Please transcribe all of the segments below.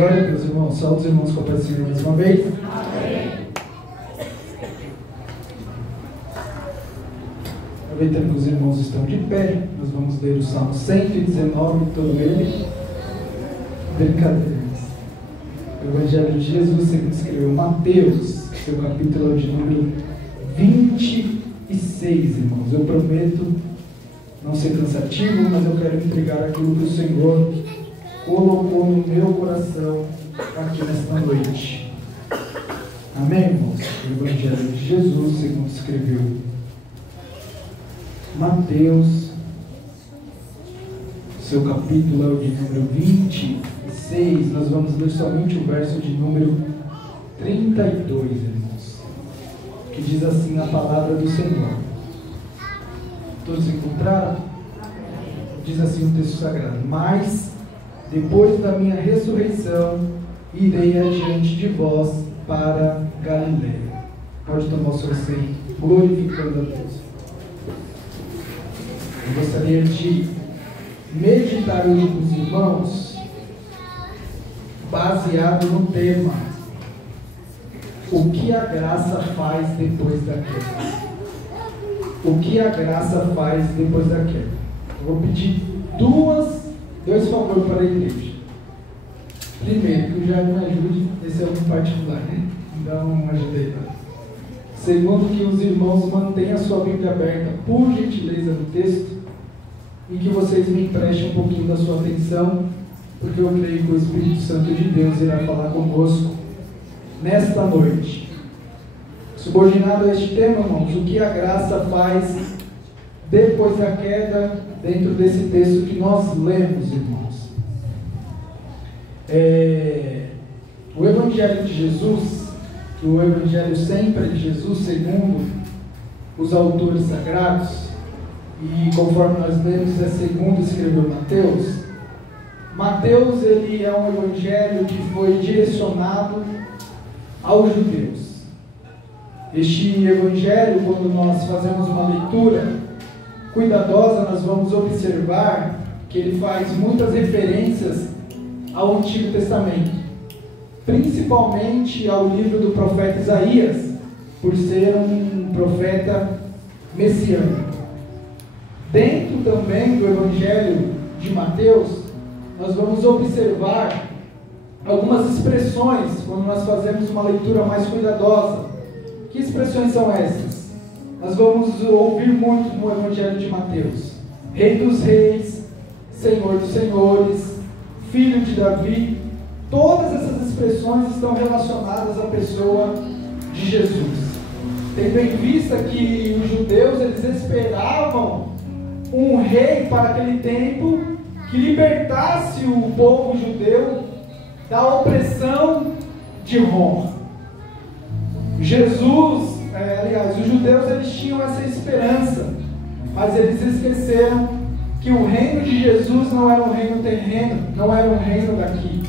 Glória a Deus, irmãos. Saúde os irmãos com a paz do Senhor mais uma vez. Amém. Aproveitando que os irmãos estão de pé, nós vamos ler o Salmo 119, todo ele. Brincadeiras. O Evangelho de Jesus, segundo escreveu Mateus, seu capítulo de número 26, irmãos. Eu prometo não ser cansativo, mas eu quero entregar aquilo que o Senhor colocou no meu coração aqui nesta noite. Amém, irmãos? O Evangelho de Jesus, segundo escreveu Mateus, seu capítulo de número 26, nós vamos ler somente o verso de número 32, irmãos, que diz assim a palavra do Senhor. Todos encontraram? Diz assim o texto sagrado: mas depois da minha ressurreição irei adiante de vós para Galiléia. Pode tomar o seu assento, glorificando a Deus. Eu gostaria de meditar hoje com os irmãos baseado no tema: o que a graça faz depois da queda. O que a graça faz depois da queda. Eu vou pedir dois favores para a igreja. Primeiro, que o Jair me ajude, esse é um particular, né? Dá uma ajuda aí. Segundo, que os irmãos mantenham a sua Bíblia aberta, por gentileza, no texto, e que vocês me emprestem um pouquinho da sua atenção, porque eu creio que o Espírito Santo de Deus irá falar conosco nesta noite. Subordinado a este tema, irmãos, o que a graça faz depois da queda, dentro desse texto que nós lemos, irmãos. O Evangelho de Jesus, o Evangelho sempre de Jesus, segundo os autores sagrados, e conforme nós lemos, é segundo escreveu Mateus. Mateus, ele é um evangelho que foi direcionado aos judeus. Este evangelho, quando nós fazemos uma leitura cuidadosa, nós vamos observar que ele faz muitas referências ao Antigo Testamento, principalmente ao livro do profeta Isaías, por ser um profeta messiânico. Dentro também do Evangelho de Mateus, nós vamos observar algumas expressões quando nós fazemos uma leitura mais cuidadosa. Que expressões são essas? Nós vamos ouvir muito no Evangelho de Mateus: Rei dos Reis, Senhor dos Senhores, Filho de Davi. Todas essas expressões estão relacionadas à pessoa de Jesus. Tendo em vista que os judeus eles esperavam um rei para aquele tempo que libertasse o povo judeu da opressão de Roma. Jesus, os judeus eles tinham essa esperança, mas eles esqueceram que o reino de Jesus não era um reino terreno, não era um reino daqui.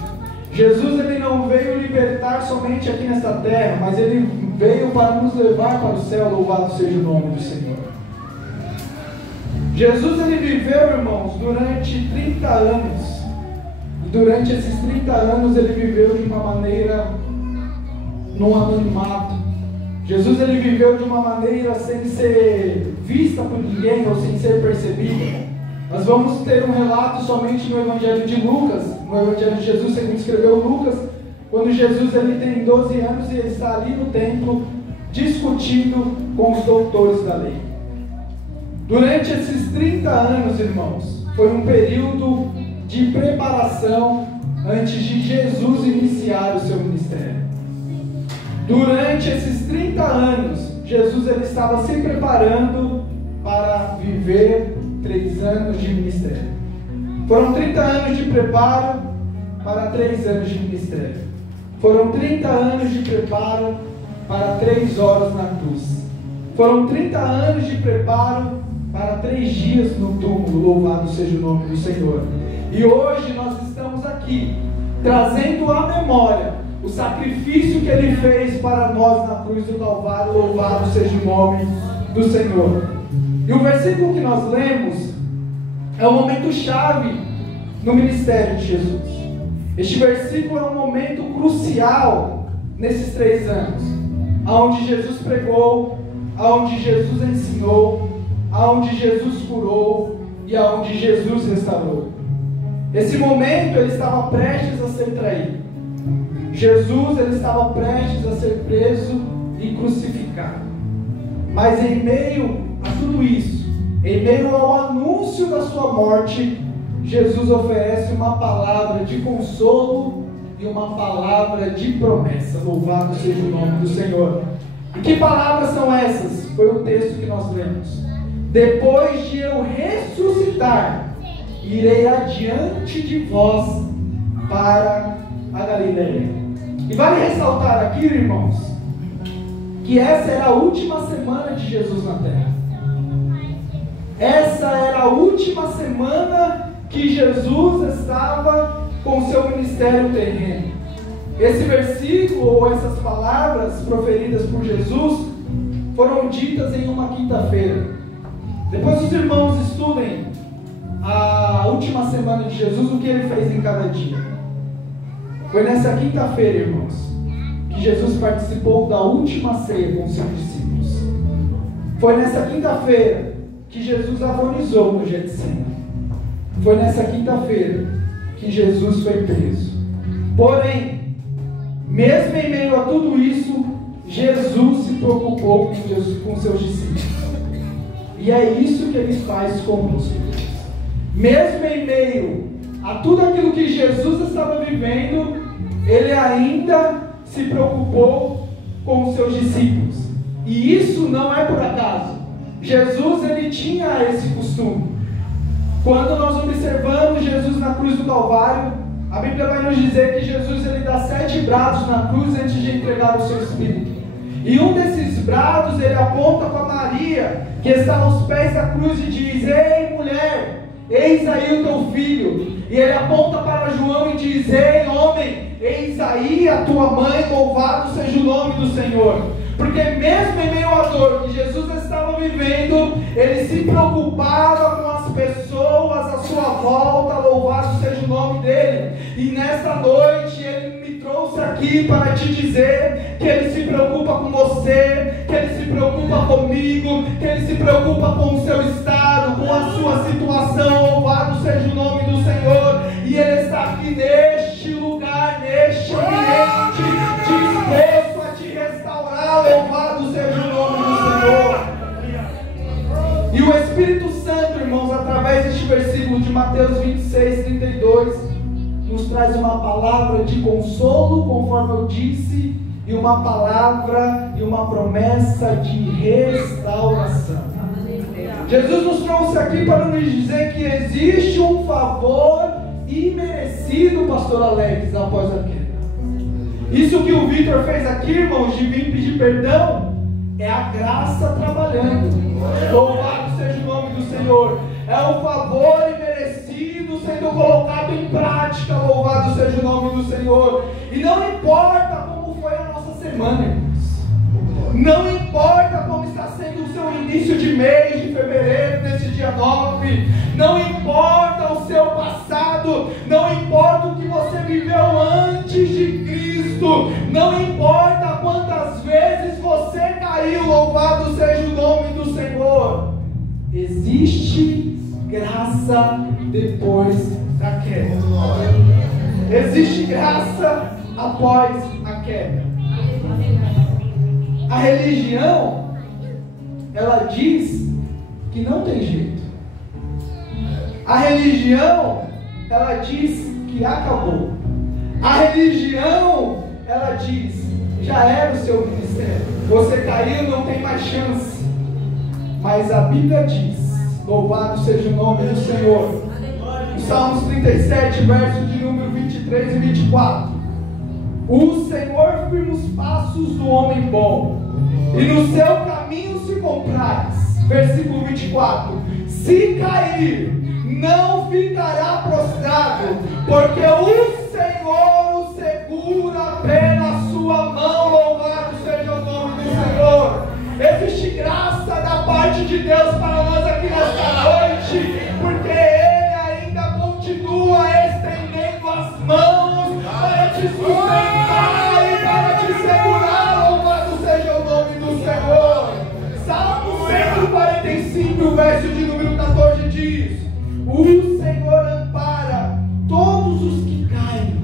Jesus ele não veio libertar somente aqui nesta terra, mas ele veio para nos levar para o céu. Louvado seja o nome do Senhor. Jesus ele viveu, irmãos, durante 30 anos. E durante esses 30 anos ele viveu de uma maneira no anonimato. Jesus ele viveu de uma maneira sem ser vista por ninguém ou sem ser percebida. Nós vamos ter um relato somente no Evangelho de Lucas, no Evangelho de Jesus, segundo escreveu Lucas, quando Jesus ele tem 12 anos e ele está ali no templo discutindo com os doutores da lei. Durante esses 30 anos, irmãos, foi um período de preparação antes de Jesus iniciar o seu ministério. Durante esses 30 anos, Jesus ele estava se preparando para viver 3 anos de ministério. Foram 30 anos de preparo para 3 anos de ministério. Foram 30 anos de preparo para 3 horas na cruz. Foram 30 anos de preparo para 3 dias no túmulo. Louvado seja o nome do Senhor. E hoje nós estamos aqui trazendo à memória o sacrifício que Ele fez para nós na cruz do Calvário. Louvado seja o nome do Senhor. E o versículo que nós lemos é um momento chave no ministério de Jesus. Este versículo é um momento crucial nesses 3 anos, aonde Jesus pregou, aonde Jesus ensinou, aonde Jesus curou e aonde Jesus restaurou. Esse momento ele estava prestes a ser traído. Jesus ele estava prestes a ser preso e crucificado. Mas em meio a tudo isso, em meio ao anúncio da sua morte, Jesus oferece uma palavra de consolo e uma palavra de promessa. Louvado seja o nome do Senhor. E que palavras são essas? Foi o texto que nós lemos. Depois de eu ressuscitar, irei adiante de vós para a Galileia. E vale ressaltar aqui, irmãos, que essa era a última semana de Jesus na terra. Essa era a última semana que Jesus estava com seu ministério terreno. Esse versículo, ou essas palavras proferidas por Jesus, foram ditas em uma quinta-feira. Depois os irmãos estudem a última semana de Jesus, o que ele fez em cada dia. Foi nessa quinta-feira, irmãos, que Jesus participou da última ceia com seus discípulos. Foi nessa quinta-feira que Jesus agonizou no Getsemane. Foi nessa quinta-feira que Jesus foi preso. Porém, mesmo em meio a tudo isso, Jesus se preocupou com seus discípulos. E é isso que ele faz conosco. Mesmo em meio a tudo aquilo que Jesus estava vivendo, ele ainda se preocupou com os seus discípulos. E isso não é por acaso. Jesus ele tinha esse costume. Quando nós observamos Jesus na cruz do Calvário, a Bíblia vai nos dizer que Jesus ele dá 7 brados na cruz antes de entregar o seu Espírito. E um desses brados ele aponta para Maria, que está aos pés da cruz, e diz: ei mulher, eis aí o teu filho. E ele aponta para João e diz: ei homem, eis aí a tua mãe, louvado seja o nome do Senhor. Porque mesmo em meio à dor que Jesus estava vivendo, ele se preocupava com as pessoas à sua volta, louvado seja o nome dele. E nesta noite ele me trouxe aqui para te dizer que ele se preocupa com você, que ele se preocupa comigo, que ele se preocupa com o seu estado, com a sua situação, louvado seja o nome do Senhor. E ele está aqui neste lugar, neste ambiente, disposto a te restaurar, louvado seja o nome do Senhor. E o Espírito Santo, irmãos, através deste versículo de Mateus 26, 32, nos traz uma palavra de consolo, conforme eu disse, e uma palavra e uma promessa de restauração. Jesus nos trouxe aqui para nos dizer que existe um favor imerecido, pastor Alex, após a queda. Isso que o Vitor fez aqui, irmãos, de vir pedir perdão, é a graça trabalhando. Louvado seja o nome do Senhor. É um favor imerecido sendo colocado em prática, louvado seja o nome do Senhor. E não importa como foi a nossa semana, irmãos. Não importa como está sendo o seu início de mês de fevereiro, nesse dia 9. Não importa o seu passado. Não importa o que você viveu antes de Cristo. Não importa quantas vezes você caiu, louvado seja o nome do Senhor. Existe graça depois da queda. Existe graça após a queda. A religião, ela diz que não tem jeito. A religião, ela diz que acabou. A religião, ela diz: já era o seu ministério, você caiu, não tem mais chance. Mas a Bíblia diz, louvado seja o nome do Senhor, em Salmos 37, versos de número 23 e 24: o Senhor firma os passos do homem bom, e no seu caminho se compraz. Versículo 24: se cair, não ficará prostrado, porque o Senhor o segura pela sua mão, louvado seja o nome do Senhor. Existe graça da parte de Deus para nós aqui nesta noite, porque Ele ainda continua estendendo as mãos te sustentar e para te segurar. Louvado seja o nome do Senhor. Salmo 145, o verso de número 14 diz: o Senhor ampara todos os que caem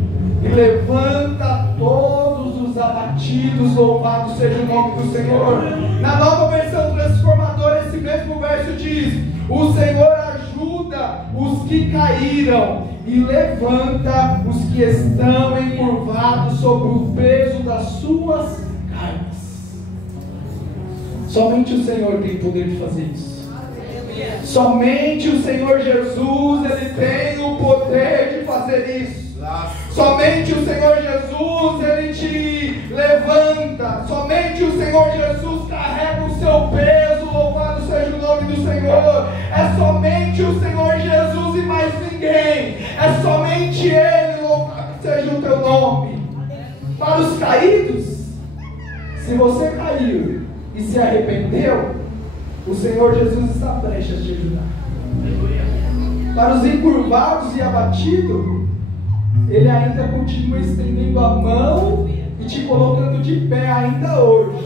e levanta todos os abatidos. Louvado seja o nome do Senhor. Na Nova Versão Transformadora, esse mesmo verso diz: o Senhor ajuda os que caíram e levanta os que estão encurvados sob o peso das suas cargas. Somente o Senhor tem poder de fazer isso. Somente o Senhor Jesus, Ele tem o poder de fazer isso. Somente o Senhor Jesus, Ele te levanta. Somente o Senhor Jesus carrega o seu peso. Louvado seja o nome do Senhor. É somente o Senhor Jesus e mais ninguém. É somente Ele. Louvado seja o teu nome. Para os caídos, se você caiu e se arrependeu, o Senhor Jesus está prestes a te ajudar. Para os encurvados e abatidos, Ele ainda continua estendendo a mão e te colocando de pé ainda hoje.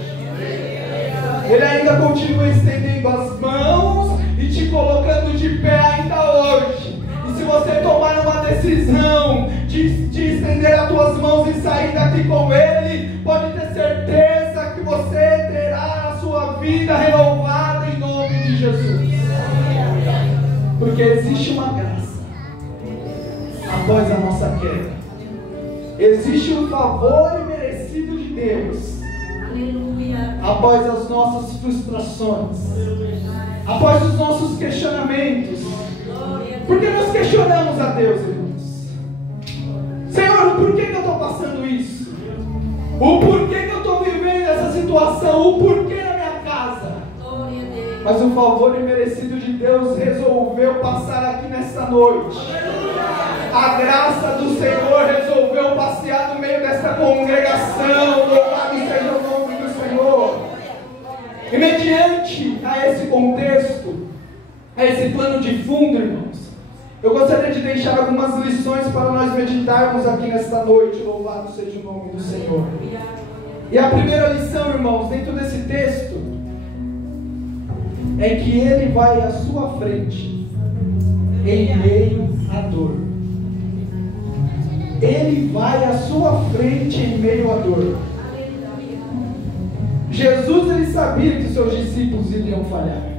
Ele ainda continua estendendo as mãos e te colocando de pé ainda hoje. E se você tomar uma decisão de estender as tuas mãos e sair daqui com Ele, pode ter certeza que você terá a sua vida renovada em nome de Jesus. Porque existe uma graça após a nossa queda. Existe um favor imerecido de Deus. Aleluia. Após as nossas frustrações, após os nossos questionamentos. Por que nós questionamos a Deus, irmãos? Senhor, por que eu estou passando isso? O porquê que eu estou vivendo essa situação? O porquê na minha casa? Mas o favor imerecido de Deus resolveu passar aqui nesta noite. A graça do Senhor resolveu passear no meio desta congregação. Louvado seja o nome do Senhor. E mediante a esse contexto, a esse plano de fundo, irmãos, eu gostaria de deixar algumas lições para nós meditarmos aqui nesta noite. Louvado seja o nome do Senhor. E a primeira lição, irmãos, dentro desse texto, é que Ele vai à sua frente em meio à dor. Ele vai à sua frente em meio à dor. Jesus, Ele sabia que seus discípulos iriam falhar.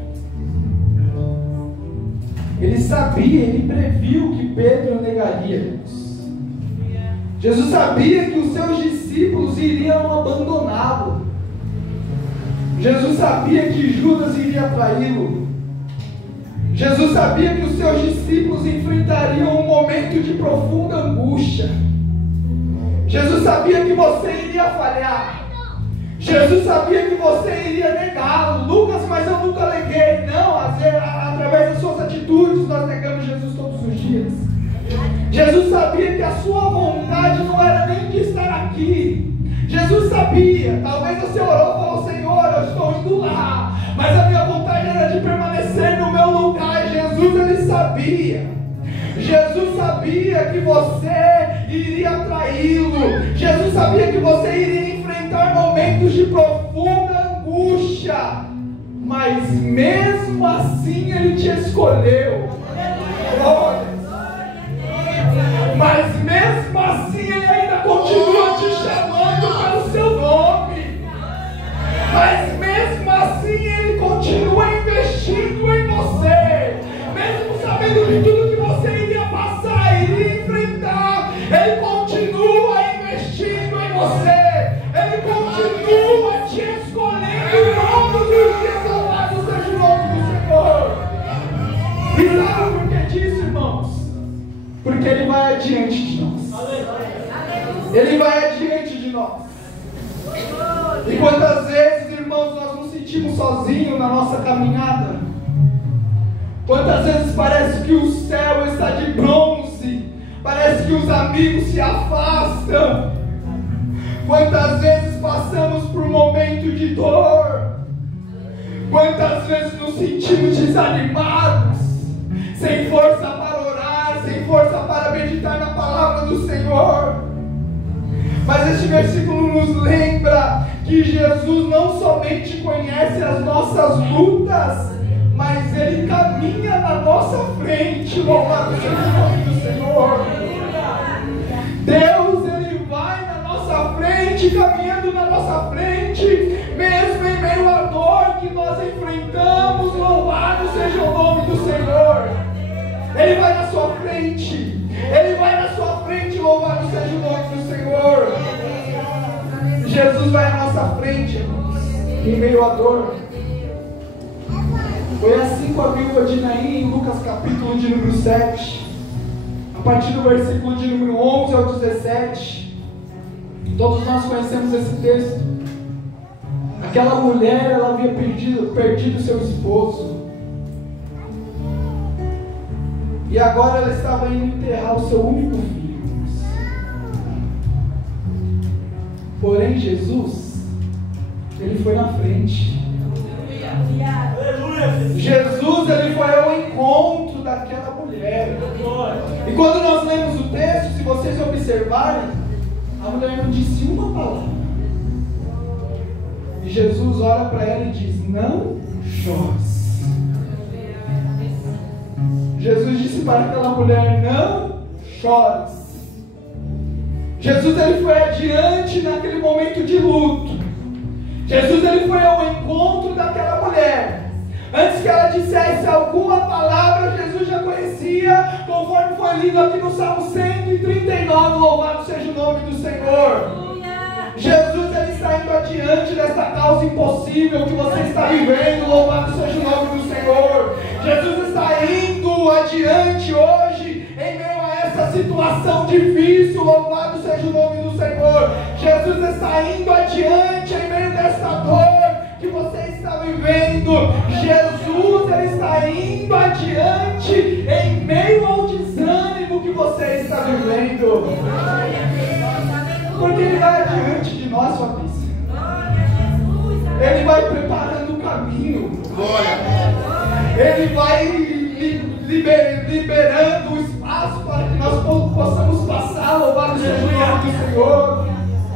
Ele sabia, Ele previu que Pedro negaria. Jesus sabia que os seus discípulos iriam abandoná-lo. Jesus sabia que Judas iria traí-lo. Jesus sabia que os seus discípulos enfrentariam um momento de profunda angústia. Jesus sabia que você iria falhar. Jesus sabia que você iria negá-lo. Lucas, mas eu nunca neguei. Não, através das suas atitudes nós negamos Jesus todos os dias. Jesus sabia que a sua vontade não era nem de estar aqui. Jesus sabia, talvez você orou e falou: Senhor, eu estou indo lá, mas a minha vontade era de permanecer no meu lugar. Jesus, Ele sabia. Jesus sabia que você iria traí-lo. Jesus sabia que você iria enfrentar momentos de profunda angústia, mas mesmo assim Ele te escolheu. Glória. Mas mesmo assim Ele ainda continua te chamando pelo seu nome. Mas mesmo assim Ele continua investindo em você. Mesmo sabendo de tudo que você iria passar, iria enfrentar, Ele continua investindo em você. Ele continua te escolhendo todos os dias. Louvado seja o nome do Senhor. E sabe por que disso, irmãos? Porque Ele vai adiante de nós. Ele vai adiante de nós. E quantas vezes, irmãos, nós nos sentimos sozinhos na nossa caminhada? Quantas vezes parece que o céu está de bronze? Parece que os amigos se afastam. Quantas vezes passamos por um momento de dor? Quantas vezes nos sentimos desanimados, sem força para orar, sem força para meditar na palavra do Senhor? Mas este versículo nos lembra que Jesus não somente conhece as nossas lutas, mas Ele caminha na nossa frente. Louvado seja o nome do Senhor. Deus, Ele vai na nossa frente, caminhando na nossa frente, mesmo em meio à dor que nós enfrentamos. Louvado seja o nome do Senhor. Ele vai na sua frente. Ele vai na sua frente. Louvado seja o nome do Senhor. Jesus vai à nossa frente, irmãos, em meio à dor. Foi assim com a viúva de Naim, em Lucas capítulo de número 7, a partir do versículo de número 11 ao 17. Todos nós conhecemos esse texto. Aquela mulher, ela havia perdido seu esposo, e agora ela estava indo enterrar o seu único filho. Porém, Jesus, Ele foi na frente. Jesus, Ele foi ao encontro daquela mulher. E quando nós lemos o texto, se vocês observarem, a mulher não disse uma palavra. E Jesus olha para ela e diz: não chores. Jesus disse para aquela mulher: não chores. Jesus, Ele foi adiante naquele momento de luto. Jesus, Ele foi ao encontro daquela mulher. Antes que ela dissesse alguma palavra, Jesus já conhecia, conforme foi lido aqui no Salmo 139, louvado seja o nome do Senhor. Jesus, Ele está indo adiante desta causa impossível que você está vivendo, louvado seja o nome do Senhor. Jesus está indo adiante hoje, em meio a essa situação difícil, louvado seja o nome do Senhor. Jesus está indo adiante em meio desta dor que você está vivendo. Jesus, Ele está indo adiante em meio ao desânimo que você está vivendo. Porque Ele vai adiante de nós, Fabrício. Ele vai preparando o caminho. Ele vai liberando o espaço para que nós possamos passar, louvado seja o nome do Senhor.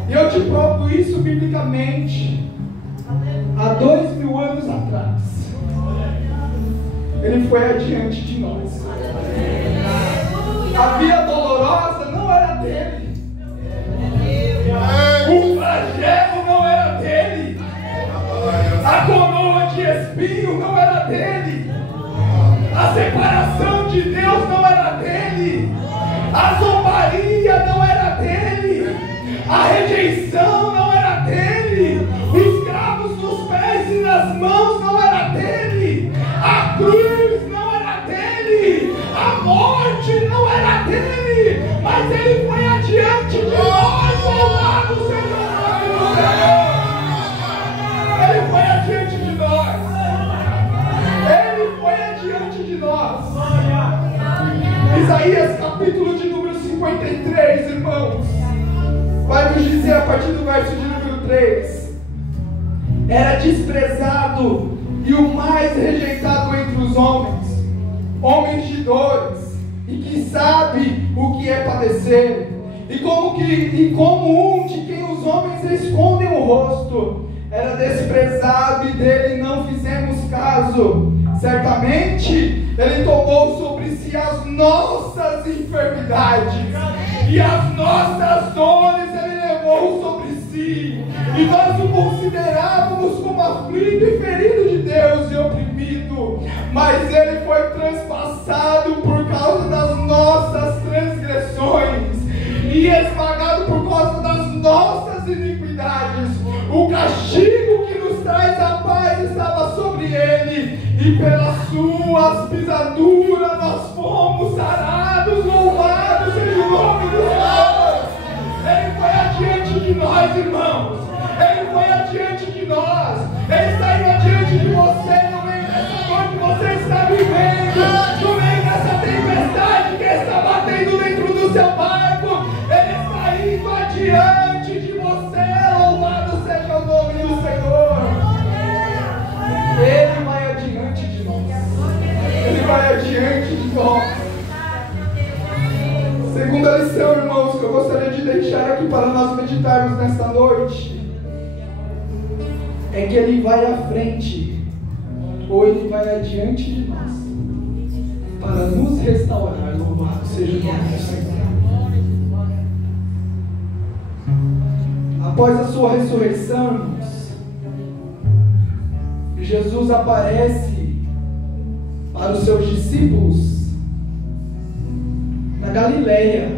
E eu te provo isso biblicamente. Há 2000 anos atrás, Ele foi adiante de nós. A via dolorosa não era dele. O flagelo não era dele. A coroa de espinho não era dele. A separação de Deus não era dele. A zombaria não era dele. A rejeição não era dele. Os cravos nos pés e nas mãos não era dele. A cruz não era dele. A morte não era dele. Mas Ele foi adiante de nós, louvado seja o nome do Senhor. Ele foi adiante de nós. Ele foi adiante de nós. Isaías capítulo de número 53, irmãos, vai nos dizer a partir do verso de número 3: era desprezado e o mais rejeitado entre os homens, homens de dores, e que sabe o que é padecer, e como um de quem os homens escondem o rosto. Era desprezado e dele não fizemos caso. Certamente Ele tomou sobre si as nossas enfermidades, e as nossas dores Ele levou sobre si. E nós o considerávamos como aflito e ferido de Deus e oprimido. Mas Ele foi transpassado por causa das nossas transgressões e esmagado por causa das nossas iniquidades. O castigo que nos traz a paz estava sobre Ele, e pelas suas pisaduras nós fomos sarados. Louvado seja o nome do Senhor. Ele foi adiante de nós, irmãos. Ele foi adiante de nós. Ele está indo adiante de você no meio dessa dor que você está vivendo, no meio dessa tempestade que está batendo dentro do seu barco. Ele está indo adiante de você. Louvado seja o nome do Senhor. Ele vai adiante de nós. Ele vai adiante Segunda lição, irmãos, que eu gostaria de deixar aqui para nós meditarmos nesta noite, é que Ele vai à frente, ou Ele vai adiante de nós, para nos restaurar. Louvado seja o nome do Senhor. Após a sua ressurreição, irmãos, Jesus aparece para os seus discípulos na Galileia,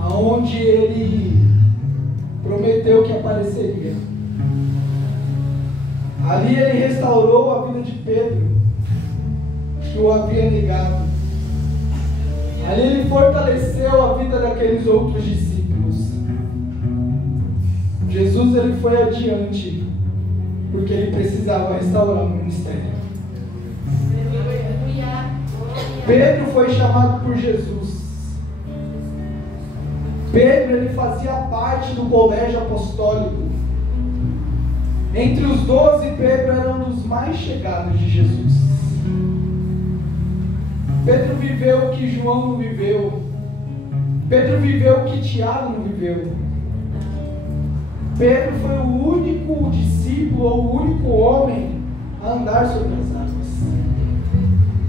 aonde Ele prometeu que apareceria. Ali Ele restaurou a vida de Pedro, que o havia negado. Ali Ele fortaleceu a vida daqueles outros discípulos. Jesus, Ele foi adiante, porque Ele precisava restaurar o ministério. Pedro foi chamado por Jesus. Pedro, ele fazia parte do colégio apostólico. Entre os 12, Pedro era um dos mais chegados de Jesus. Pedro viveu o que João não viveu. Pedro viveu o que Tiago não viveu. Pedro foi o único discípulo, ou o único homem a andar sobre as águas.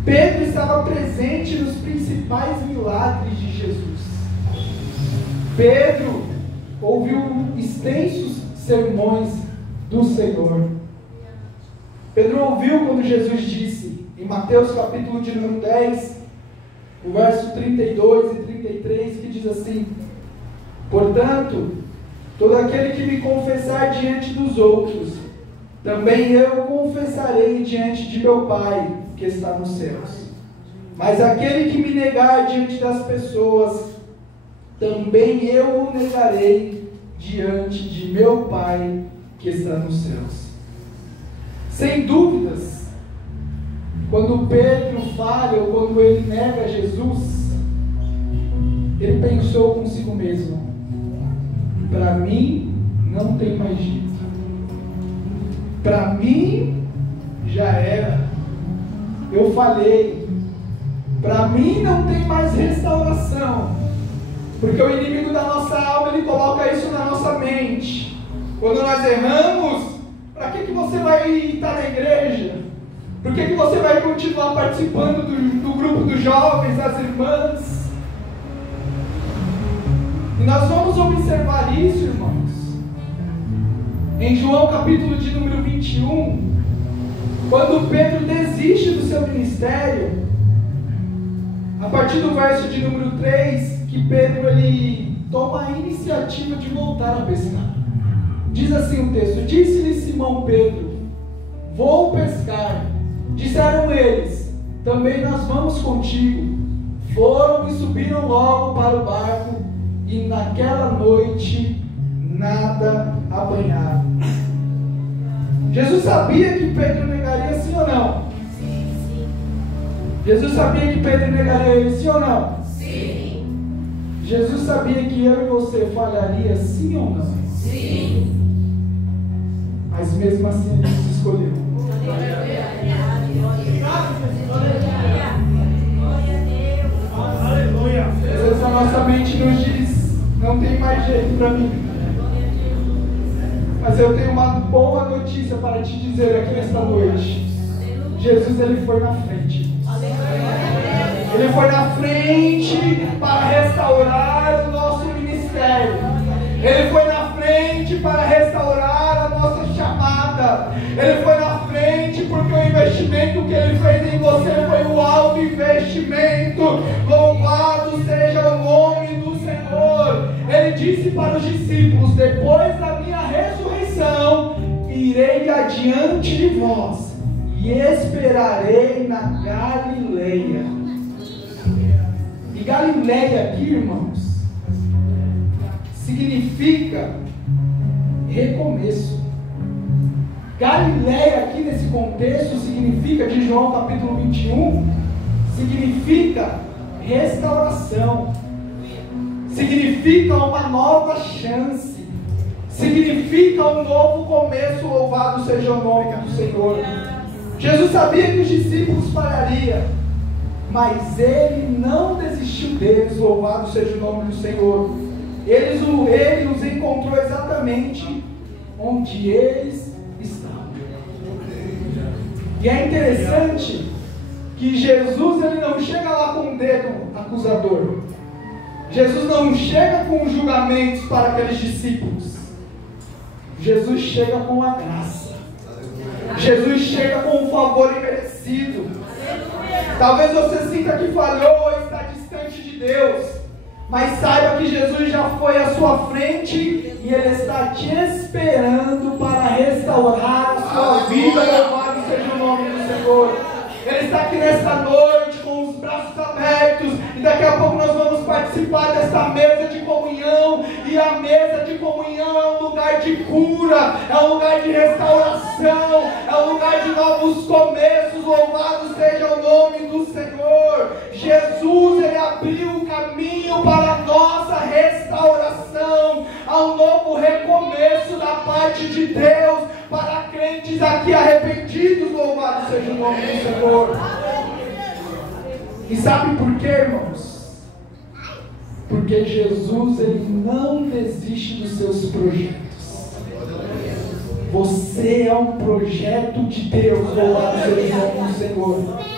Pedro estava presente nos principais milagres de Jesus. Pedro ouviu extensos sermões do Senhor. Pedro ouviu quando Jesus disse, em Mateus capítulo de número 10, o verso 32 e 33, que diz assim: portanto, todo aquele que me confessar diante dos outros, também eu confessarei diante de meu Pai, que está nos céus. Mas aquele que me negar diante das pessoas, também eu o negarei diante de meu Pai, que está nos céus. Sem dúvidas, quando Pedro falha, ou quando ele nega Jesus, ele pensou consigo mesmo: para mim não tem mais jeito, para mim já era, eu falhei, para mim não tem mais restauração, porque o inimigo da nossa alma, ele coloca isso na nossa mente. Quando nós erramos, para que você vai estar na igreja? Por que você vai continuar participando do grupo dos jovens, das irmãs? E nós vamos observar isso, irmãos, em João capítulo de número 21, quando Pedro desiste do seu ministério, a partir do verso de número 3, que Pedro ele toma a iniciativa de voltar a pescar. Diz assim o texto: disse-lhe Simão Pedro, vou pescar. Disseram eles, também nós vamos contigo. Foram e subiram logo para o barco, e naquela noite nada apanharam. Jesus sabia que Pedro negaria, sim ou não? Sim, sim. Jesus sabia que Pedro negaria ele, sim ou não? Sim. Jesus sabia que eu e você falharia, sim ou não? Sim. Mas mesmo assim ele nos escolheu. Às vezes a nossa mente nos diz: não tem mais jeito para mim. Mas eu tenho uma boa notícia para te dizer aqui nesta noite. Jesus, ele foi na frente. Ele foi na frente para restaurar o nosso ministério. Ele foi na frente para restaurar a nossa chamada. Ele foi na frente porque o investimento que Ele fez em você foi um alto investimento. Louvado seja o nome do Senhor. Ele disse para os discípulos: depois da minha ressurreição, irei adiante de vós e esperarei na Galileia. E Galileia aqui, irmãos, significa recomeço. Galileia aqui nesse contexto significa, de João capítulo 21, significa restauração, significa uma nova chance, significa um novo começo. Louvado seja o nome do Senhor. Jesus sabia que os discípulos falhariam, mas Ele não desistiu deles, louvado seja o nome do Senhor. Ele os encontrou exatamente onde eles estavam. E é interessante que Jesus, ele não chega lá com um dedo acusador. Jesus não chega com julgamentos para aqueles discípulos. Jesus chega com a graça. Jesus chega com um favor imerecido. Talvez você sinta que falhou ou está distante de Deus, mas saiba que Jesus já foi à sua frente e Ele está te esperando para restaurar a sua vida. Louvado seja o nome do Senhor. Ele está aqui nesta noite com os braços abertos, e daqui a pouco nós vamos participar desta mesa de comunhão. E a mesa de comunhão é um lugar de cura, é um lugar de restauração, é um lugar de novos começos. Louvado seja o nome do Senhor. Jesus, Ele abriu o caminho para a nossa restauração, a um novo recomeço da parte de Deus para crentes aqui arrependidos. Louvado seja o nome do Senhor. E sabe por quê, irmãos? Porque Jesus, Ele não desiste dos seus projetos. Você é um projeto de Deus. Louvado seja o nome do Senhor.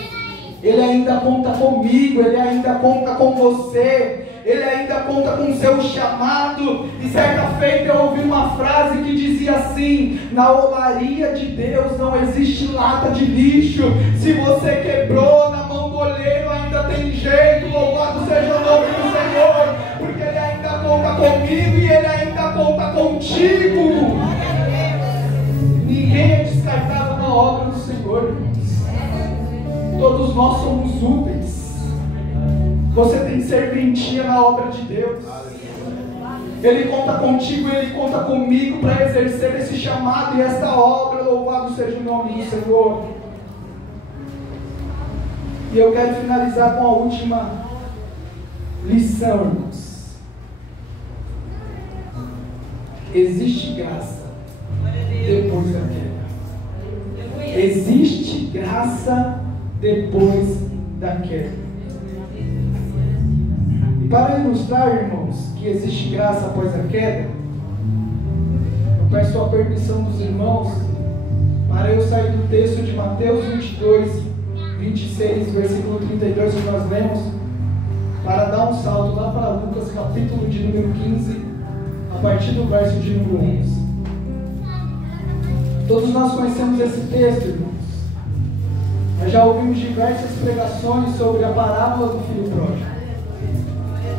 Ele ainda conta comigo, Ele ainda conta com você, Ele ainda conta com o seu chamado. E certa feita eu ouvi uma frase que dizia assim: na olaria de Deus não existe lata de lixo. Se você quebrou na mão do olheiro, ainda tem jeito. Louvado seja o nome do Senhor, porque Ele ainda conta comigo e Ele ainda conta contigo. Ninguém é descartável na obra do Senhor, irmãos. Todos nós somos úteis. Você tem serventia na obra de Deus. Ele conta contigo, Ele conta comigo para exercer esse chamado e esta obra. Louvado seja o nome do Senhor. E eu quero finalizar com a última lição, irmãos. Existe graça depois da queda. Existe graça depois da queda. E para ilustrar, irmãos, que existe graça após a queda, eu peço a permissão dos irmãos para eu sair do texto de Mateus 22, 26, versículo 32, que nós lemos, para dar um salto lá para Lucas, capítulo de número 15, a partir do verso de número 11. Todos nós conhecemos esse texto, irmãos. Nós já ouvimos diversas pregações sobre a parábola do filho pródigo.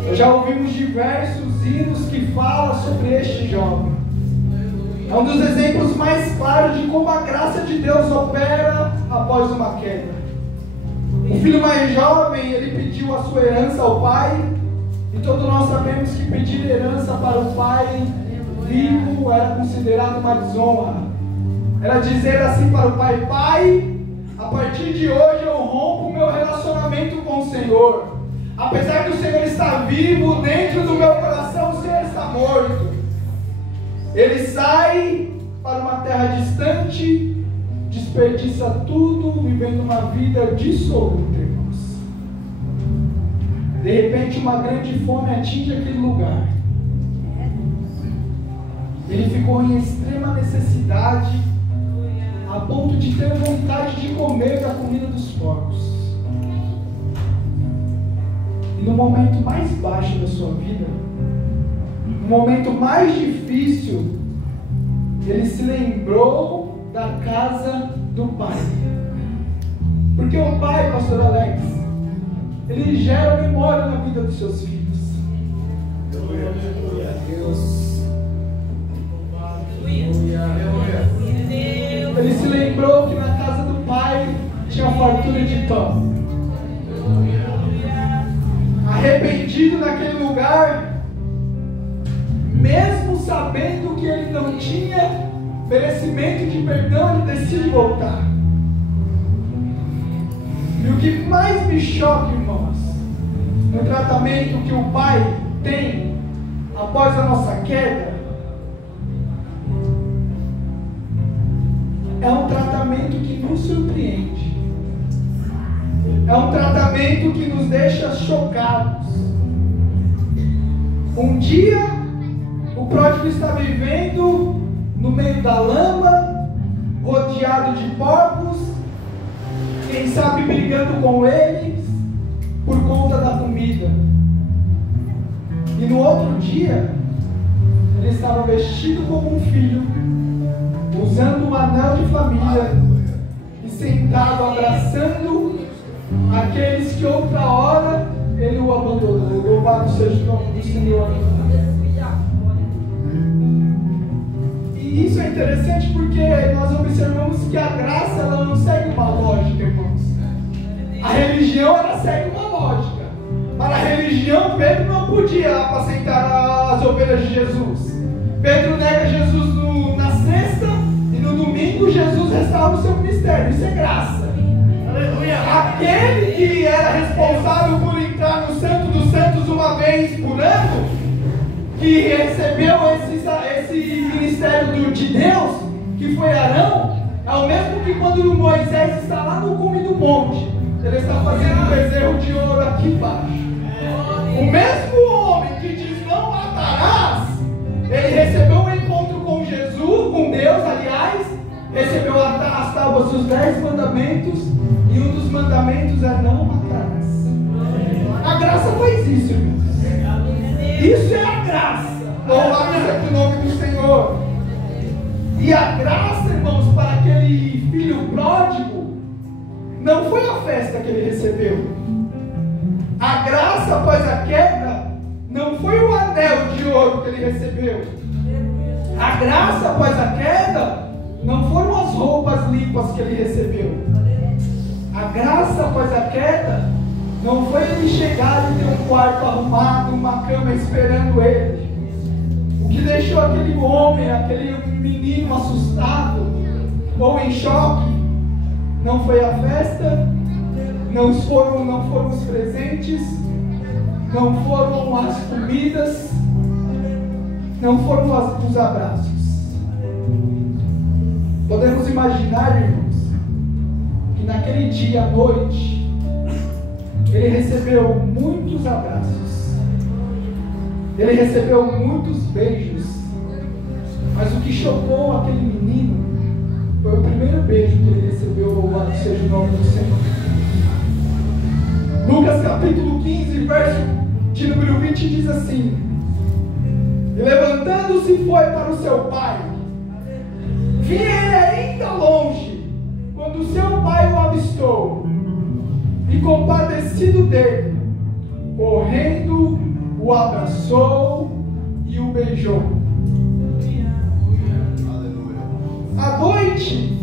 Nós já ouvimos diversos hinos que falam sobre este jovem. É um dos exemplos mais claros de como a graça de Deus opera após uma queda. O filho mais jovem, ele pediu a sua herança ao pai, e todos nós sabemos que pedir herança para o pai vivo era considerado uma desonra. Era dizer assim para o pai: pai, a partir de hoje eu rompo o meu relacionamento com o Senhor. Apesar do Senhor estar vivo, dentro do meu coração o Senhor está morto. Ele sai para uma terra distante, desperdiça tudo, vivendo uma vida dissoluta, irmãos. De repente uma grande fome atinge aquele lugar. Ele ficou em extrema necessidade, a ponto de ter vontade de comer da comida dos porcos. E no momento mais baixo da sua vida, no momento mais difícil, ele se lembrou da casa do pai. Porque o pai, pastor Alex, ele gera memória na vida dos seus filhos. Glória a Deus. Ele se lembrou que na casa do pai tinha fartura de pão. Arrependido naquele lugar, mesmo sabendo que ele não tinha merecimento de perdão, ele decide voltar. E o que mais me choca, irmãos, no tratamento que o pai tem após a nossa queda, é um tratamento que nos surpreende. É um tratamento que nos deixa chocados. Um dia, o pródigo está vivendo no meio da lama, rodeado de porcos, quem sabe brigando com eles por conta da comida. E no outro dia, ele estava vestido como um filho, usando um anel de família e sentado abraçando aqueles que outra hora ele o abandonou. Louvado seja o nome do Senhor. E isso é interessante porque nós observamos que a graça ela não segue uma lógica, irmãos. A religião ela segue uma lógica. Para a religião, Pedro não podia apacentar as ovelhas de Jesus. Pedro nega Jesus na sexta e no domingo Jesus restaura o seu ministério. Isso é graça. Aleluia. Aquele que era responsável por entrar no Santo dos Santos uma vez por ano, que recebeu esse ministério de Deus, que foi Arão, é o mesmo que quando Moisés está lá no cume do monte, ele está fazendo um bezerro de ouro aqui embaixo. O mesmo homem que diz não matarás, ele recebeu um encontro com Jesus, com Deus, aliás, recebeu as tábuas dos 10 mandamentos, e um dos mandamentos é não matarás. A graça faz isso, irmãos. Isso é a graça. Louvado seja o nome do Senhor. E a graça, irmãos, para aquele filho pródigo, não foi a festa que ele recebeu. A graça após a queda não foi o anel de ouro que ele recebeu. A graça após a queda não foram as roupas limpas que ele recebeu. A graça após a queda não foi ele chegar e ter um quarto arrumado, uma cama esperando ele. O que deixou aquele homem, aquele menino assustado ou em choque, não foi a festa, não foram os presentes, não foram as comidas, não foram os abraços. Podemos imaginar, irmãos, que naquele dia à noite, ele recebeu muitos abraços, ele recebeu muitos beijos, mas o que chocou aquele menino foi o primeiro beijo que ele recebeu. Louvado seja o nome do Senhor. Lucas capítulo 15, verso de número 20 diz assim: e levantando-se foi para o seu pai. Vinha ele ainda longe, quando seu pai o avistou, e compadecido dele, correndo, o abraçou e o beijou. À noite,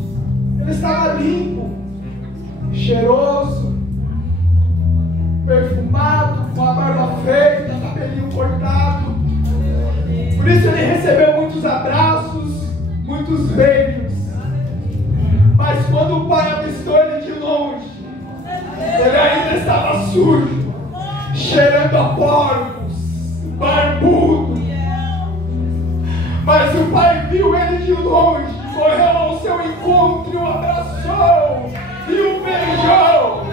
ele estava limpo, cheiroso, perfumado, com a barba feita, cabelinho cortado. Por isso ele recebeu muitos abraços, muitos beijos. Mas quando o pai avistou ele de longe, ele ainda estava sujo, cheirando a porcos, barbudo. Mas o pai viu ele de longe, correu ao seu encontro, o abraçou e o beijou.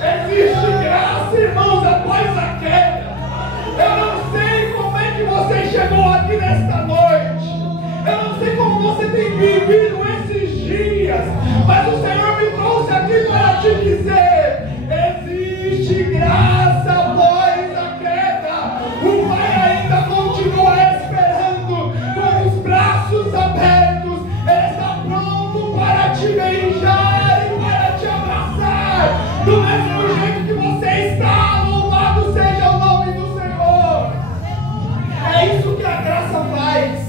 Existe graça, irmãos, após a queda. Eu não sei como é que você chegou aqui nesta noite. Eu não sei como você tem vivido esses dias, mas o Senhor me trouxe aqui para te dizer: existe graça após a queda. O Pai ainda continua esperando com os braços abertos. Ele está pronto para te beijar e para te abraçar do mesmo jeito que você está. Louvado seja o nome do Senhor. É isso que a graça faz.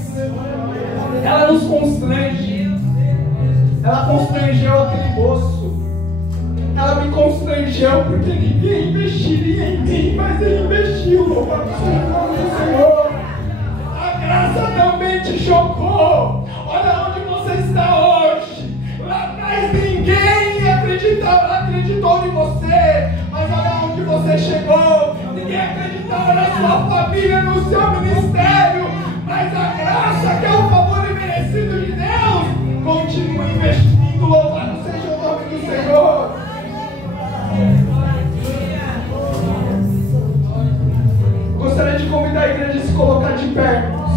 Ela nos constrange. Ela constrangeu aquele moço. Ela me constrangeu porque ninguém investiria em mim, mas ele investiu. Louvado seja o nome do Senhor. A graça também te chocou. Olha onde você está hoje. Lá atrás ninguém acreditou em você, mas olha onde você chegou. Ninguém acreditava na sua família, no seu ministério, mas a graça, que é o favor imerecido de Deus, continua investindo. Louvado seja o nome do Senhor. colocar de pé.